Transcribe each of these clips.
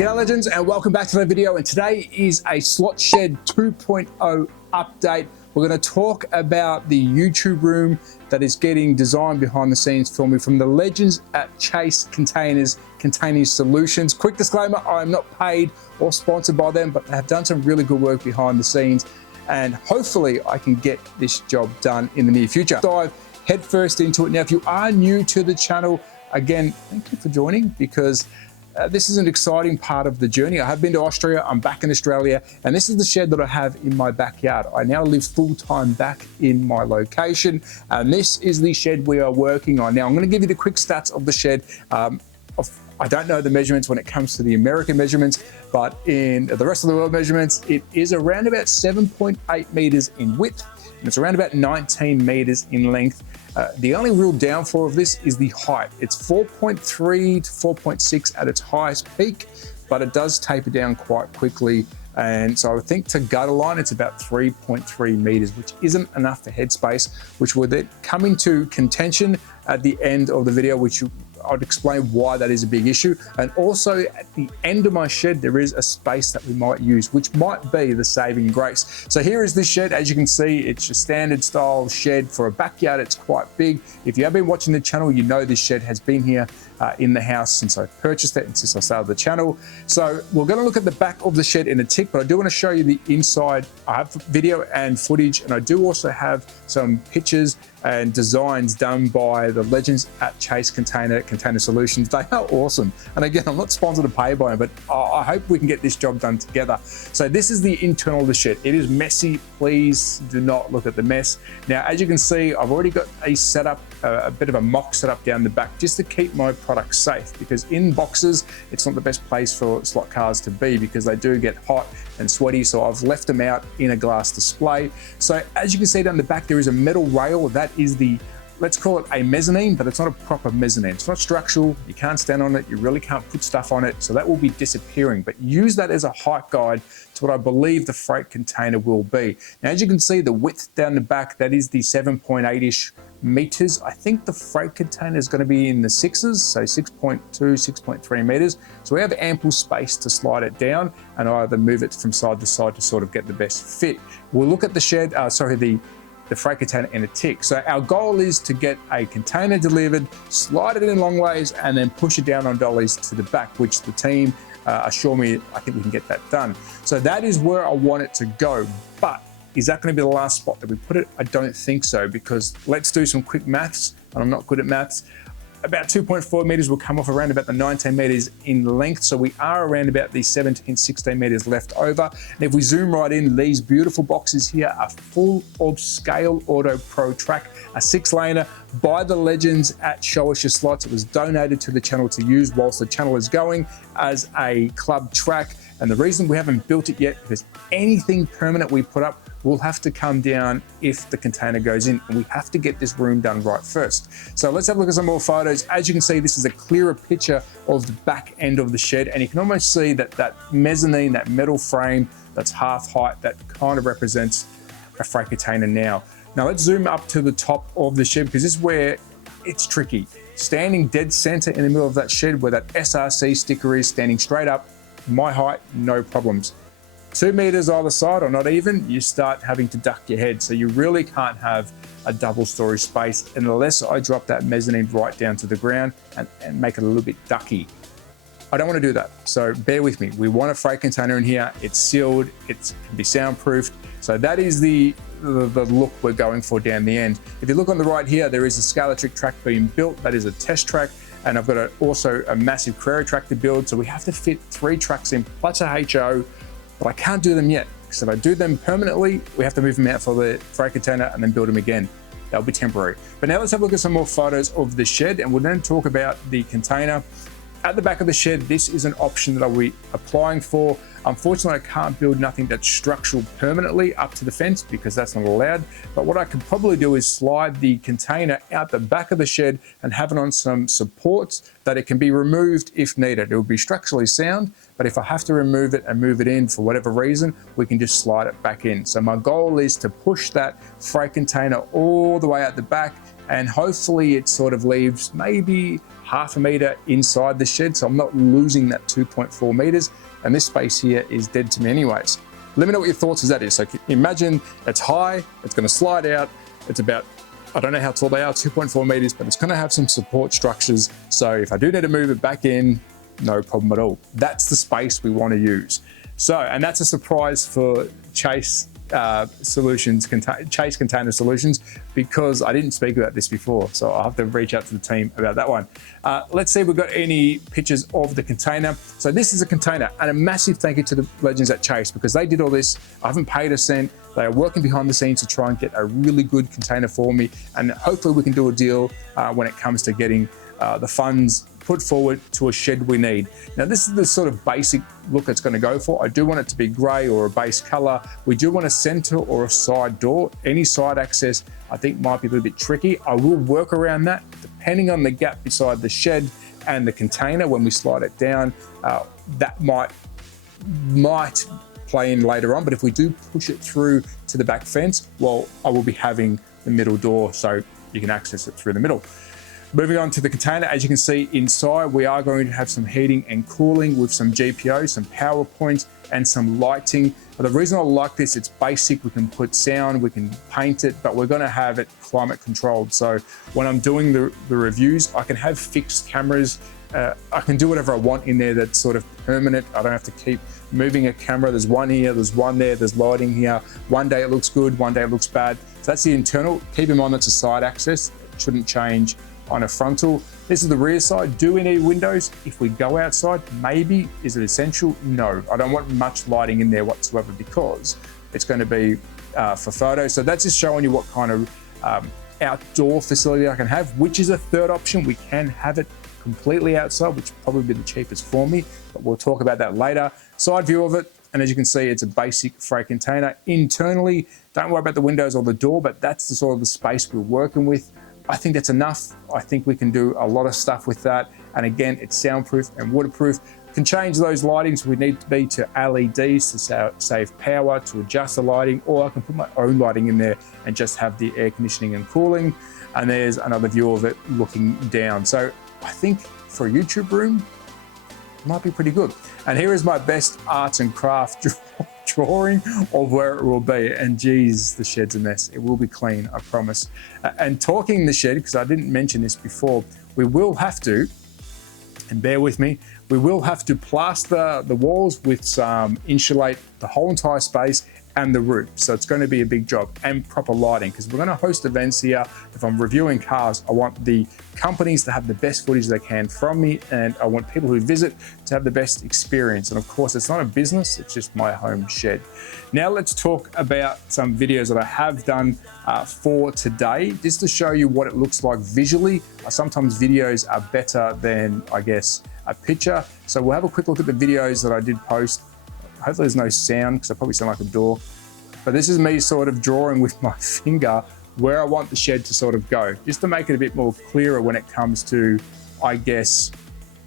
G'day legends and welcome back to the video, and today is a Slot Shed 2.0 update. We're going to talk about the YouTube room that is getting designed behind the scenes for me from the legends at Chase Containers, Containing Solutions. Quick disclaimer, I am not paid or sponsored by them, but they have done some really good work behind the scenes, and hopefully I can get this job done in the near future. Dive headfirst into it. Now, if you are new to the channel, again, thank you for joining, because this is an exciting part of the journey. I have been to Austria, I'm back in Australia, and this is the shed that I have in my backyard. I now live full-time back in my location, and this is the shed we are working on. Now, I'm going to give you the quick stats of the shed. I don't know the measurements when it comes to the American measurements, but in the rest of the world measurements, it is around about 7.8 meters in width, and it's around about 19 meters in length. The only real downfall of this is the height. It's 4.3 to 4.6 at its highest peak, but it does taper down quite quickly. And so I think to gutter line, it's about 3.3 meters, which isn't enough for headspace, which will then come into contention at the end of the video, which I'd explain why that is a big issue. And also at the end of my shed, there is a space that we might use, which might be the saving grace. So here is this shed. As you can see, it's your standard style shed for a backyard. It's quite big. If you have been watching the channel, you know this shed has been here in the house since I purchased it and since I started the channel. So we're going to look at the back of the shed in a tick, but I do want to show you the inside. I have video and footage, and I do also have some pictures and designs done by the legends at Chase Container Solutions. They are awesome. And again, I'm not sponsored or paid by them, but I hope we can get this job done together. So this is the internal of the shed. It is messy. Please do not look at the mess. Now, as you can see, I've already got a setup, a bit of a mock setup down the back, just to keep my products safe, because in boxes, it's not the best place for slot cars to be, because they do get hot and sweaty. So I've left them out in a glass display. So as you can see down the back, there is a metal rail. That is the, let's call it a mezzanine, but it's not a proper mezzanine. It's not structural. You can't stand on it. You really can't put stuff on it. So that will be disappearing, but use that as a height guide to what I believe the freight container will be. Now, as you can see, the width down the back, that is the 7.8-ish meters. I think the freight container is going to be in the sixes, so 6.2, 6.3 meters. So we have ample space to slide it down and either move it from side to side to sort of get the best fit. We'll look at the shed, the freight container in a tick. So our goal is to get a container delivered, slide it in long ways, and then push it down on dollies to the back, which the team assure me I think we can get that done. So that is where I want it to go. But is that going to be the last spot that we put it? I don't think so, because let's do some quick maths, and I'm not good at maths. About 2.4 meters will come off around about the 19 meters in length. So we are around about the 17, 16 meters left over. And if we zoom right in, these beautiful boxes here are full of Scale Auto Pro track, a 6-laner by the legends at Show Us Your Slots. It was donated to the channel to use whilst the channel is going as a club track. And the reason we haven't built it yet, because anything permanent we put up will have to come down if the container goes in, and we have to get this room done right first. So let's have a look at some more photos. As you can see, this is a clearer picture of the back end of the shed, and you can almost see that mezzanine, that metal frame that's half height, that kind of represents a freight container now. Now let's zoom up to the top of the shed, because this is where it's tricky. Standing dead center in the middle of that shed where that SRC sticker is, standing straight up, my height, no problems. 2 meters either side or not even, you start having to duck your head. So you really can't have a double story space unless I drop that mezzanine right down to the ground and make it a little bit ducky. I don't want to do that. So bear with me. We want a freight container in here. It's sealed, it can be soundproofed. So that is the look we're going for down the end. If you look on the right here, there is a Scalatric track being built. That is a test track. And I've got also a massive Carrera track to build. So we have to fit 3 tracks in, plus a HO, but I can't do them yet, because if I do them permanently, we have to move them out for the freight container and then build them again. That'll be temporary. But now let's have a look at some more photos of the shed, and we'll then talk about the container. At the back of the shed, this is an option that I'll be applying for. Unfortunately, I can't build nothing that's structural permanently up to the fence, because that's not allowed. But what I could probably do is slide the container out the back of the shed and have it on some supports that it can be removed if needed. It will be structurally sound, but if I have to remove it and move it in for whatever reason, we can just slide it back in. So my goal is to push that freight container all the way out the back and hopefully it sort of leaves maybe half a meter inside the shed, so I'm not losing that 2.4 meters, and this space here is dead to me anyways. Let me know what your thoughts is that is. So imagine it's high, it's going to slide out, it's about, I don't know how tall they are, 2.4 meters, but it's going to have some support structures, so if I do need to move it back in, no problem at all. That's the space we want to use. So, and that's a surprise for Chase Chase Container Solutions, because I didn't speak about this before, so I'll have to reach out to the team about that one. Let's see if we've got any pictures of the container. So this is a container, and a massive thank you to the legends at Chase, because they did all this. I haven't paid a cent. They are working behind the scenes to try and get a really good container for me, and hopefully we can do a deal when it comes to getting the funds put forward to a shed we need. Now this is the sort of basic look it's going to go for. I do want it to be grey or a base colour. We do want a centre or a side door. Any side access I think might be a little bit tricky. I will work around that depending on the gap beside the shed and the container. When we slide it down, that might play in later on, but if we do push it through to the back fence, well, I will be having the middle door so you can access it through the middle. Moving on to the container, as you can see inside, we are going to have some heating and cooling with some GPO, some power points, and some lighting. But the reason I like this, it's basic. We can put sound, we can paint it, but we're going to have it climate controlled. So when I'm doing the reviews, I can have fixed cameras. I can do whatever I want in there that's sort of permanent. I don't have to keep moving a camera. There's one here, there's one there, there's lighting here. One day it looks good, one day it looks bad. So that's the internal. Keep in mind that's a side access. It shouldn't change on a frontal. This is the rear side. Do we need windows? If we go outside, maybe. Is it essential? No. I don't want much lighting in there whatsoever, because it's going to be for photos. So that's just showing you what kind of outdoor facility I can have, which is a third option. We can have it completely outside, which will probably be the cheapest for me, but we'll talk about that later. Side view of it, and as you can see, it's a basic freight container. Internally, don't worry about the windows or the door, but that's the sort of the space we're working with. I think that's enough. I think we can do a lot of stuff with that. And again, it's soundproof and waterproof. Can change those lightings. We need to be to LEDs to save power, to adjust the lighting, or I can put my own lighting in there and just have the air conditioning and cooling. And there's another view of it looking down. So I think for a YouTube room, it might be pretty good. And here is my best arts and craft drawing of where it will be. And geez, the shed's a mess. It will be clean, I promise. And talking the shed, because I didn't mention this before, we will have to, and bear with me, we will have to plaster the walls with some insulate the whole entire space and the roof. So it's going to be a big job, and proper lighting, because we're going to host events here. If I'm reviewing cars, I want the companies to have the best footage they can from me, and I want people who visit to have the best experience. And of course, it's not a business, it's just my home shed. Now let's talk about some videos that I have done for today, just to show you what it looks like visually. Sometimes videos are better than, I guess, a picture. So we'll have a quick look at the videos that I did post. Hopefully there's no sound, because I probably sound like a door. But this is me sort of drawing with my finger where I want the shed to sort of go, just to make it a bit more clearer when it comes to, I guess,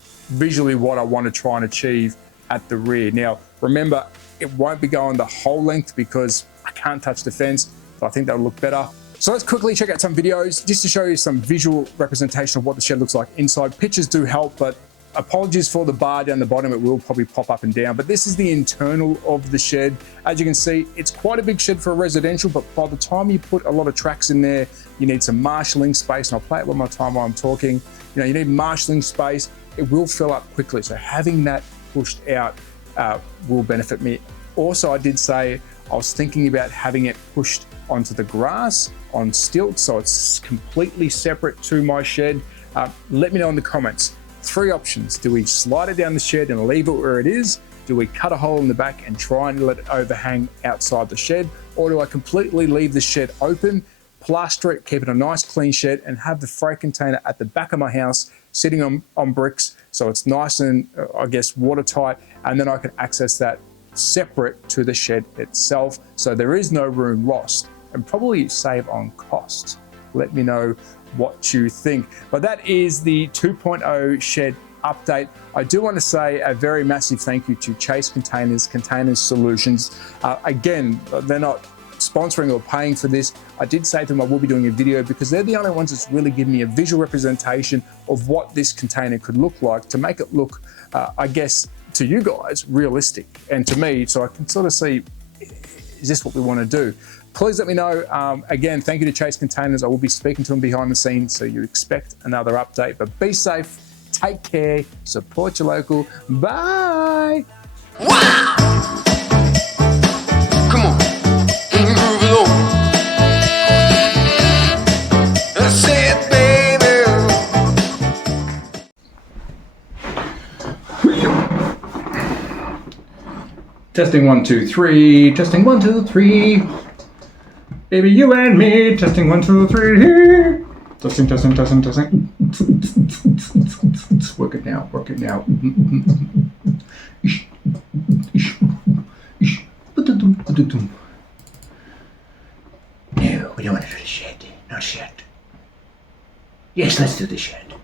visually what I want to try and achieve at the rear. Now, remember, it won't be going the whole length because I can't touch the fence, but I think that'll look better. So let's quickly check out some videos just to show you some visual representation of what the shed looks like inside. Pictures do help, but apologies for the bar down the bottom, it will probably pop up and down, but this is the internal of the shed. As you can see, it's quite a big shed for a residential, but by the time you put a lot of tracks in there, you need some marshalling space, and I'll play it one more time while I'm talking. You know, you need marshalling space. It will fill up quickly, so having that pushed out will benefit me. Also, I did say I was thinking about having it pushed onto the grass on stilts, so it's completely separate to my shed. Let me know in the comments. 3 options. Do we slide it down the shed and leave it where it is? Do we cut a hole in the back and try and let it overhang outside the shed? Or do I completely leave the shed open, plaster it, keep it a nice clean shed, and have the freight container at the back of my house sitting on bricks so it's nice and, I guess, watertight, and then I can access that separate to the shed itself, so there is no room lost, and probably save on cost. Let me know what you think. But that is the 2.0 shed update. I do want to say a very massive thank you to Chase Container Solutions. Again, they're not sponsoring or paying for this. I did say to them I will be doing a video because they're the only ones that's really given me a visual representation of what this container could look like to make it look, I guess, to you guys, realistic, and to me, so I can sort of see, is this what we want to do? Please let me know. Again, thank you to Chase Containers. I will be speaking to them behind the scenes, so you expect another update. But be safe, take care, support your local. Bye. Wow! Come on, groove it on. That's it, baby. Testing 1, 2, 3. Testing 1, 2, 3. Baby, you and me. Testing 1, 2, 3. Testing, testing, testing, testing. Work it now. Work it now. No, we don't want to do the shed. Not yet. Yes, let's do the shed.